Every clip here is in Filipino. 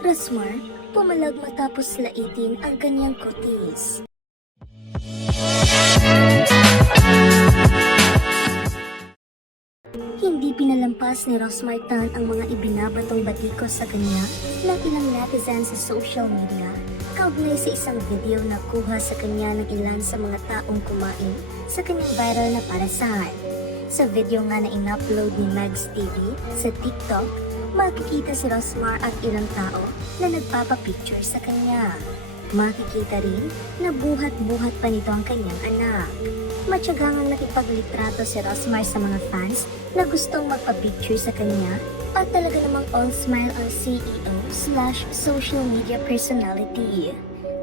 Rosmar, pumalag matapos laitin ang kanyang kutis. Hindi pinalampas ni Rosmar Tan ang mga ibinabatong batikos sa kanya ng ilang netizens sa social media kaugnay sa isang video na kuha sa kanya ng ilan sa mga taong kumain sa kanyang viral na parasan. Sa video nga na in-upload ni Megs TV sa TikTok, makikita si Rosmar at ilang tao na nagpapapicture sa kanya. Makikita rin na buhat-buhat pa nito ang kanyang anak. Matyagang nakipaglitrato si Rosmar sa mga fans na gustong magpa-picture sa kanya at talaga namang all smile ang CEO/social media personality.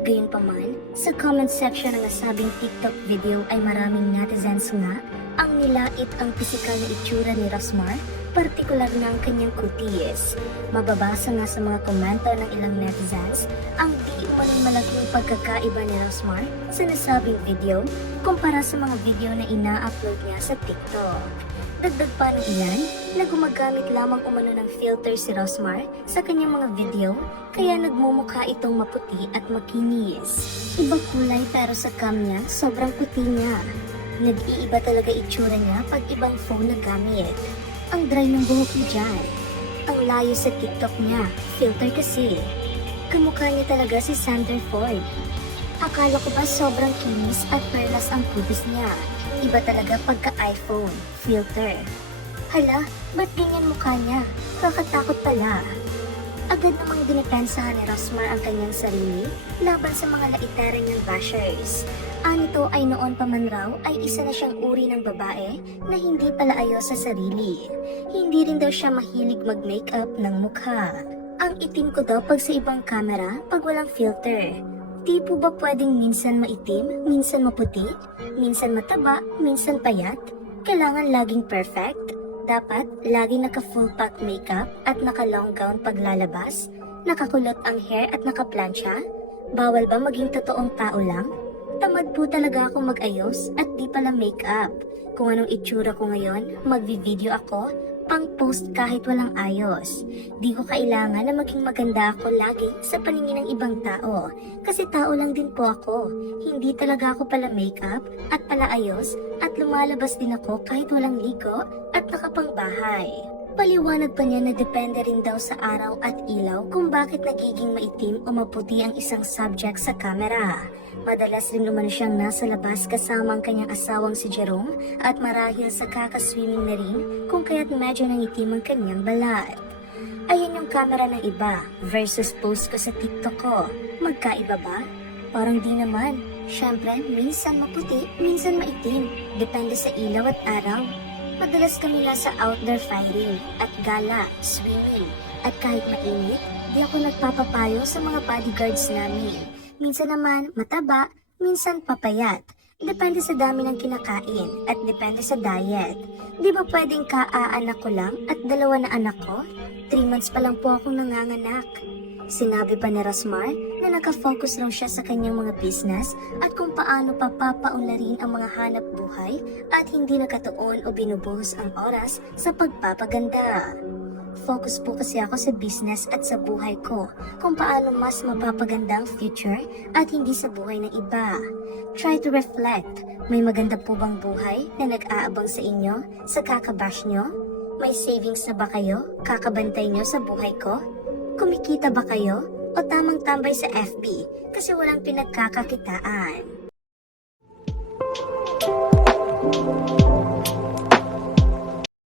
Gayunpaman, sa comment section ng nasabing TikTok video ay maraming netizens nga ang nilait ang pisikal na itsura ni Rosmar, partikular na ang kanyang kutis. Mababasa nga sa mga komento ng ilang netizens ang di umanong malaking pagkakaiba ni Rosmar sa nasabing video kumpara sa mga video na ina-upload niya sa TikTok. Dagdag pa ng ilan na gumagamit lamang umano ng filter si Rosmar sa kanyang mga video kaya nagmumukha itong maputi at makinis. Iba kulay pero sa cam niya sobrang puti niya. Nag-iiba talaga itsura niya pag ibang phone na gamit. Ang dry ng buhok niya dyan. Ang layo sa TikTok niya, filter kasi. Kamukha niya talaga si Sander Ford. Akala ko ba sobrang kinis at perlas ang kutis niya. Iba talaga pagka iPhone, filter. Hala, ba't ganyan mukha niya? Kakatakot pala. Agad namang dinipensahan ni Rosmar ang kanyang sarili laban sa mga laiteran ng bashers. Anito ay noon pa man raw ay isa na siyang uri ng babae na hindi pala ayos sa sarili. Hindi rin daw siya mahilig mag-makeup ng mukha. Ang itim ko daw pag sa ibang camera pag walang filter. Di po ba pwedeng minsan maitim, minsan maputi, minsan mataba, minsan payat? Kailangan laging perfect? Dapat lagi naka-full pack makeup at naka-long gown paglalabas? Nakakulot ang hair at naka-plancha? Bawal ba maging totoong tao lang? Tamad po talaga akong mag-ayos at di pala makeup. Kung anong itsura ko ngayon, magvi-video ako, pang-post kahit walang ayos. Di ko kailangan na maging maganda ako lagi sa paningin ng ibang tao. Kasi tao lang din po ako. Hindi talaga ako pala makeup at pala ayos at lumalabas din ako kahit walang ligo at nakapangbahay. Paliwanag pa niya na depende rin daw sa araw at ilaw kung bakit nagiging maitim o maputi ang isang subject sa camera. Madalas rin naman siyang nasa labas kasama ang kanyang asawang si Jerome at marahil sa kakaswimming na rin kung kaya't medyo nangitim ang kanyang balat. Ayan yung camera ng iba versus post ko sa TikTok ko. Magkaiba ba? Parang di naman. Siyempre, minsan maputi, minsan maitim. Depende sa ilaw at araw. Madalas kami nasa outdoor firing at gala, swimming. At kahit mainit, di ako nagpapapayo sa mga bodyguards namin. Minsan naman mataba, minsan papayat. Depende sa dami ng kinakain at depende sa diet. Di ba pwedeng anak ko lang at 2 na anak ko? 3 months pa lang po akong nanganganak. Sinabi pa ni Rosmar na nakafocus raw siya sa kanyang mga business at kung paano papapaunlarin ang mga hanap buhay at hindi nakatuon o binubuhos ang oras sa pagpapaganda. Focus po kasi ako sa business at sa buhay ko, kung paano mas mapapaganda ang future at hindi sa buhay ng iba. Try to reflect. May maganda po bang buhay na nag-aabang sa inyo, sa kakabash nyo? May savings na ba kayo, kakabantay nyo sa buhay ko? Kumikita ba kayo o tamang tambay sa FB kasi walang pinagkakakitaan?